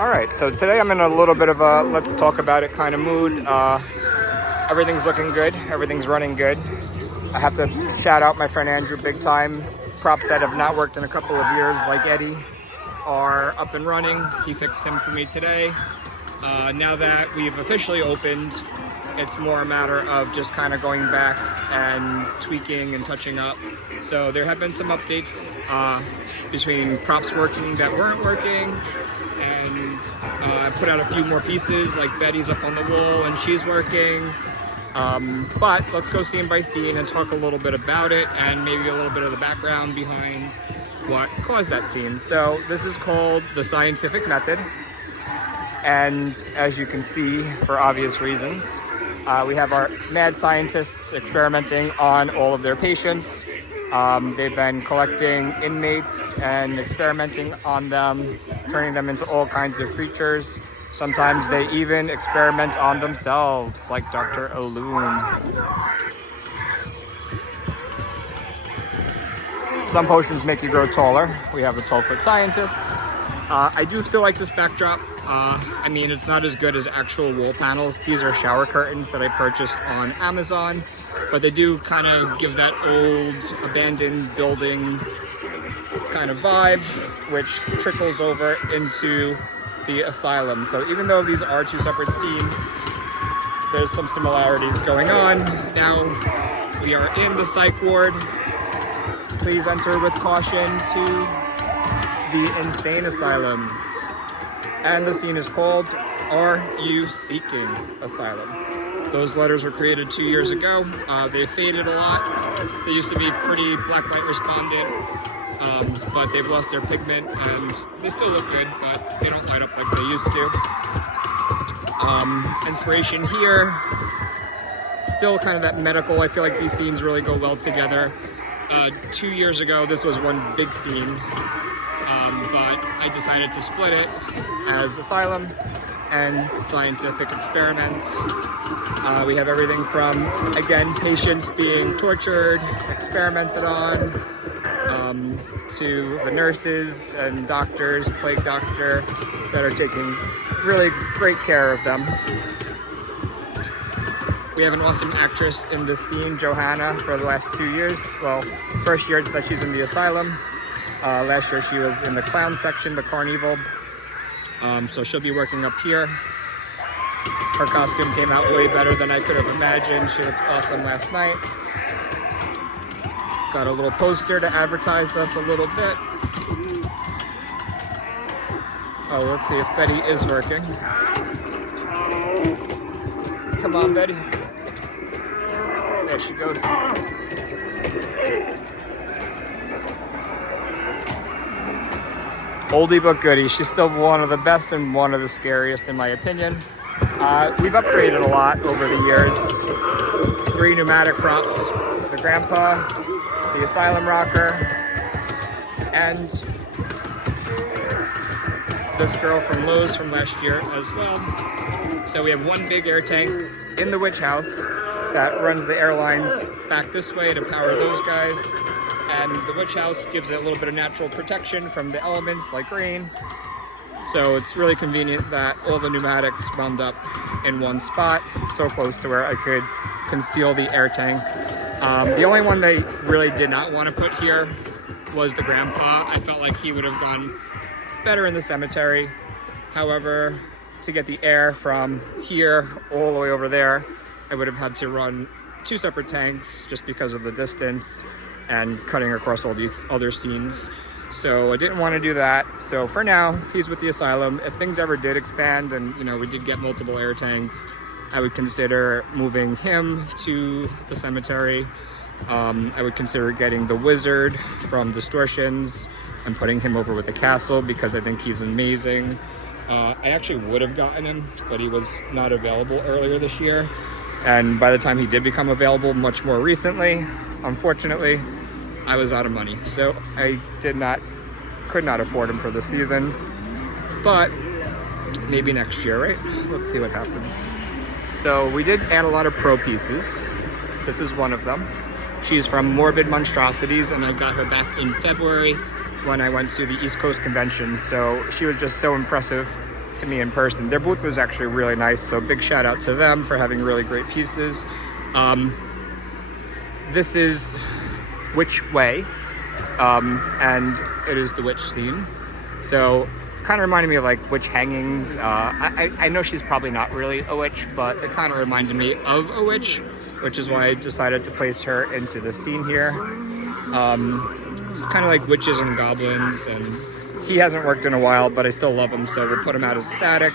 All right, so today I'm in a little bit of a let's talk about it kind of mood. Everything's looking good. Everything's running good. I have to shout out my friend Andrew big time. Props that have not worked in a couple of years, like Eddie, are up and running. He fixed him for me today. Now that we've officially opened, it's more a matter of just kind of going back and tweaking and touching up. So there have been some updates between props working that weren't working, and I put out a few more pieces, like Betty's up on the wall and she's working. But let's go scene by scene and talk a little bit about it and maybe a little bit of the background behind what caused that scene. So this is called the scientific method. And as you can see, for obvious reasons, we have our mad scientists experimenting on all of their patients. They've been collecting inmates and experimenting on them, turning them into all kinds of creatures. Sometimes they even experiment on themselves, like Dr. Alun. Some potions make you grow taller. We have a 12-foot scientist. I do still like this backdrop. I mean, it's not as good as actual wall panels. These are shower curtains that I purchased on Amazon, but they do kind of give that old abandoned building kind of vibe, which trickles over into the asylum. So even though these are two separate scenes, there's some similarities going on. Now we are in the psych ward. Please enter with caution to the insane asylum. And the scene is called, Are You Seeking Asylum? Those letters were created 2 years ago. They faded a lot. They used to be pretty black light respondent, but they've lost their pigment and they still look good, but they don't light up like they used to. Inspiration here, still kind of that medical. I feel like these scenes really go well together. 2 years ago, this was one big scene. But I decided to split it as asylum and scientific experiments. We have everything from, again, patients being tortured, experimented on, to the nurses and doctors, plague doctor, that are taking really great care of them. We have an awesome actress in this scene, Johanna, for the last 2 years. Well, first year that she's in the asylum. Last year she was in the clown section, the carnival. So she'll be working up here. Her costume came out way better than I could have imagined. She looked awesome last night. Got a little poster to advertise us a little bit. Oh, let's see if Betty is working. Come on, Betty. There she goes. Oldie but goodie. She's still one of the best and one of the scariest in my opinion. We've upgraded a lot over the years. 3 pneumatic props. The grandpa, the asylum rocker, and this girl from Lowe's from last year as well. So we have one big air tank in the witch house that runs the air lines back this way to power those guys. And the witch house gives it a little bit of natural protection from the elements like rain. So it's really convenient that all the pneumatics wound up in one spot, so close to where I could conceal the air tank. The only one they really did not want to put here was the grandpa. I felt like he would have gone better in the cemetery. However, to get the air from here all the way over there, I would have had to run 2 separate tanks just because of the distance and cutting across all these other scenes. So I didn't want to do that. So for now, he's with the asylum. If things ever did expand and, you know, we did get multiple air tanks, I would consider moving him to the cemetery. I would consider getting the wizard from Distortions and putting him over with the castle because I think he's amazing. I actually would have gotten him, but he was not available earlier this year. And by the time he did become available much more recently, unfortunately, I was out of money. So I could not afford him for the season, but maybe next year, right? Let's see what happens. So we did add a lot of pro pieces. This is one of them. She's from Morbid Monstrosities, and I got her back in February when I went to the East Coast Convention. So she was just so impressive to me in person. Their booth was actually really nice, so big shout out to them for having really great pieces. This is Witch Way, and it is the witch scene. So kind of reminded me of like witch hangings. I know she's probably not really a witch, but it kind of reminded me of a witch, which is why I decided to place her into the scene here. It's kind of like witches and goblins, and he hasn't worked in a while, but I still love him, so we'll put him out as static.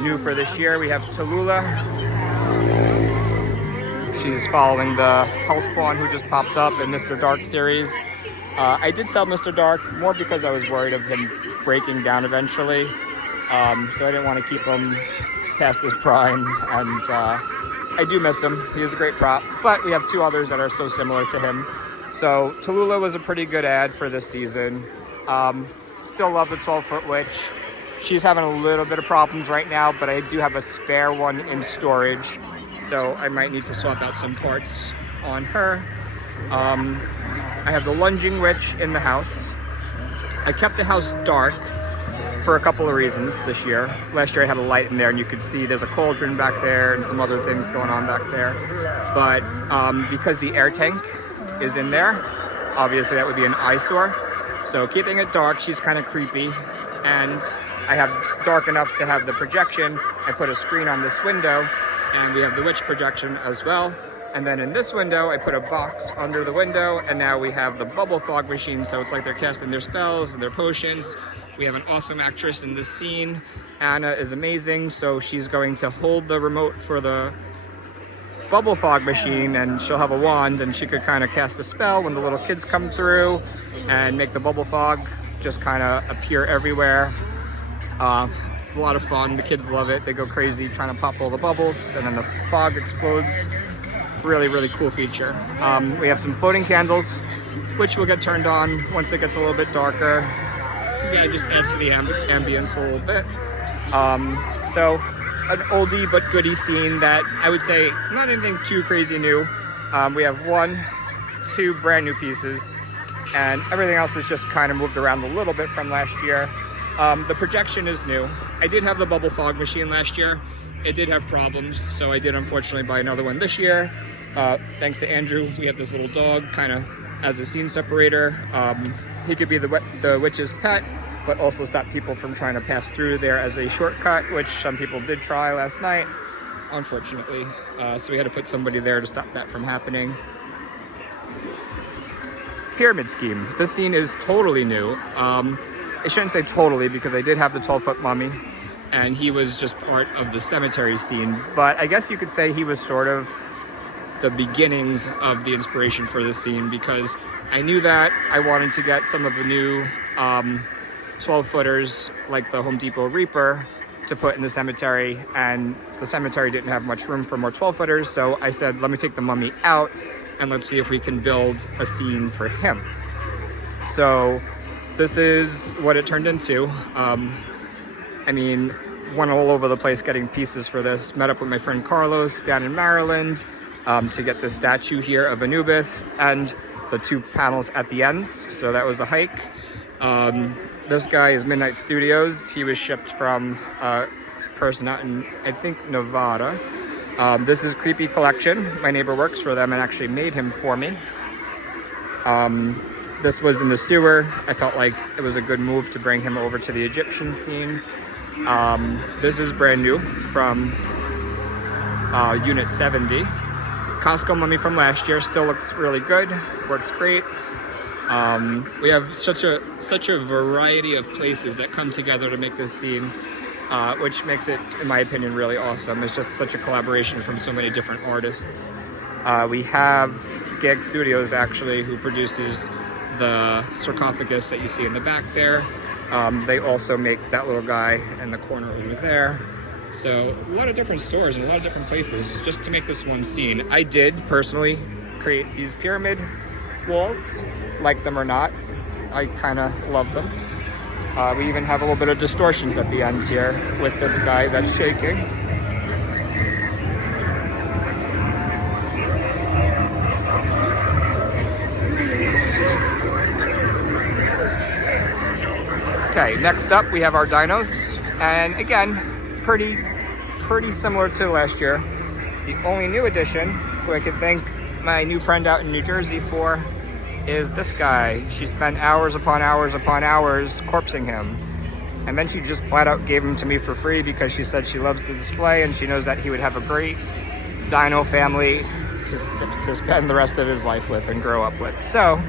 New for this year, we have Tallulah. She's following the Hellspawn who just popped up in Mr. Dark series. I did sell Mr. Dark more because I was worried of him breaking down eventually. So I didn't want to keep him past his prime, and I do miss him. He is a great prop, but we have two others that are so similar to him. So Tallulah was a pretty good ad for this season. Still love the 12-foot witch. She's having a little bit of problems right now, but I do have a spare one in storage, so I might need to swap out some parts on her. I have the lunging witch in the house. I kept the house dark for a couple of reasons this year. Last year I had a light in there, and you could see there's a cauldron back there and some other things going on back there. But because the air tank is in there, obviously that would be an eyesore. So keeping it dark, she's kind of creepy. And I have dark enough to have the projection. I put a screen on this window, and we have the witch projection as well. And then in this window, I put a box under the window, and now we have the bubble fog machine. So it's like they're casting their spells and their potions. We have an awesome actress in this scene. Anna is amazing. So she's going to hold the remote for the bubble fog machine, and she'll have a wand, and she could kind of cast a spell when the little kids come through and make the bubble fog just kind of appear everywhere. It's a lot of fun. The kids love it. They go crazy trying to pop all the bubbles, and then the fog explodes. Really, really cool feature. We have some floating candles, which will get turned on once it gets a little bit darker. Yeah, it just adds to the ambience a little bit. So an oldie but goodie scene that I would say not anything too crazy new. We have 2 brand new pieces, and everything else is just kind of moved around a little bit from last year. The projection is new. I did have the bubble fog machine last year. It did have problems, so I did unfortunately buy another one this year. Thanks to Andrew, we have this little dog kind of as a scene separator. He could be the witch's pet, but also stop people from trying to pass through there as a shortcut, which some people did try last night, unfortunately. So we had to put somebody there to stop that from happening. Pyramid scheme. This scene is totally new. I shouldn't say totally, because I did have the 12-foot mummy, and he was just part of the cemetery scene. But I guess you could say he was sort of the beginnings of the inspiration for this scene, because I knew that I wanted to get some of the new 12-footers like the Home Depot Reaper to put in the cemetery, and the cemetery didn't have much room for more 12-footers, so I said, let me take the mummy out and let's see if we can build a scene for him. So this is what it turned into. I mean, went all over the place getting pieces for this. Met up with my friend Carlos down in Maryland to get this statue here of Anubis and the 2 panels at the ends. So that was a hike. This guy is Midnight Studios. He was shipped from a person out in, I think, Nevada. This is Creepy Collection. My neighbor works for them and actually made him for me. This was in the sewer. I felt like it was a good move to bring him over to the Egyptian scene. This is brand new from Unit 70. Costco mummy from last year, still looks really good, works great. We have such a variety of places that come together to make this scene, which makes it, in my opinion, really awesome. It's just such a collaboration from so many different artists. We have Gag Studios, actually, who produces the sarcophagus that you see in the back there. They also make that little guy in the corner over there. So a lot of different stores and a lot of different places just to make this one scene. I did personally create these pyramid walls, like them or not. I kind of love them. We even have a little bit of distortions at the end here with this guy that's shaking. Okay, next up we have our dinos. And again, pretty similar to last year. The only new addition, who I can thank my new friend out in New Jersey for, is this guy. She spent hours upon hours upon hours corpsing him. And then she just flat out gave him to me for free because she said she loves the display and she knows that he would have a great dino family to spend the rest of his life with and grow up with. So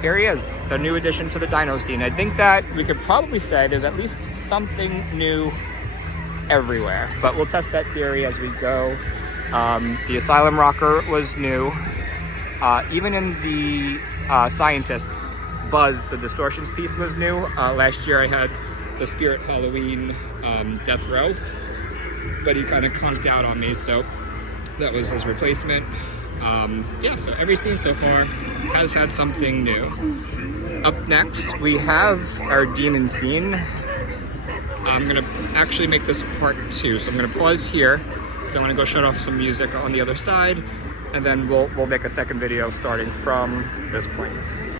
here he is, the new addition to the dino scene. I think that we could probably say there's at least something new everywhere, but we'll test that theory as we go. The Asylum rocker was new. Even in the Scientists Buzz, the distortions piece was new. Last year I had the Spirit Halloween Death Row, but he kind of conked out on me, so that was his replacement. Yeah, so every scene so far has had something new. Up next, we have our demon scene. I'm gonna actually make this part 2, so I'm gonna pause here because I want to go shut off some music on the other side, and then we'll make a second video starting from this point.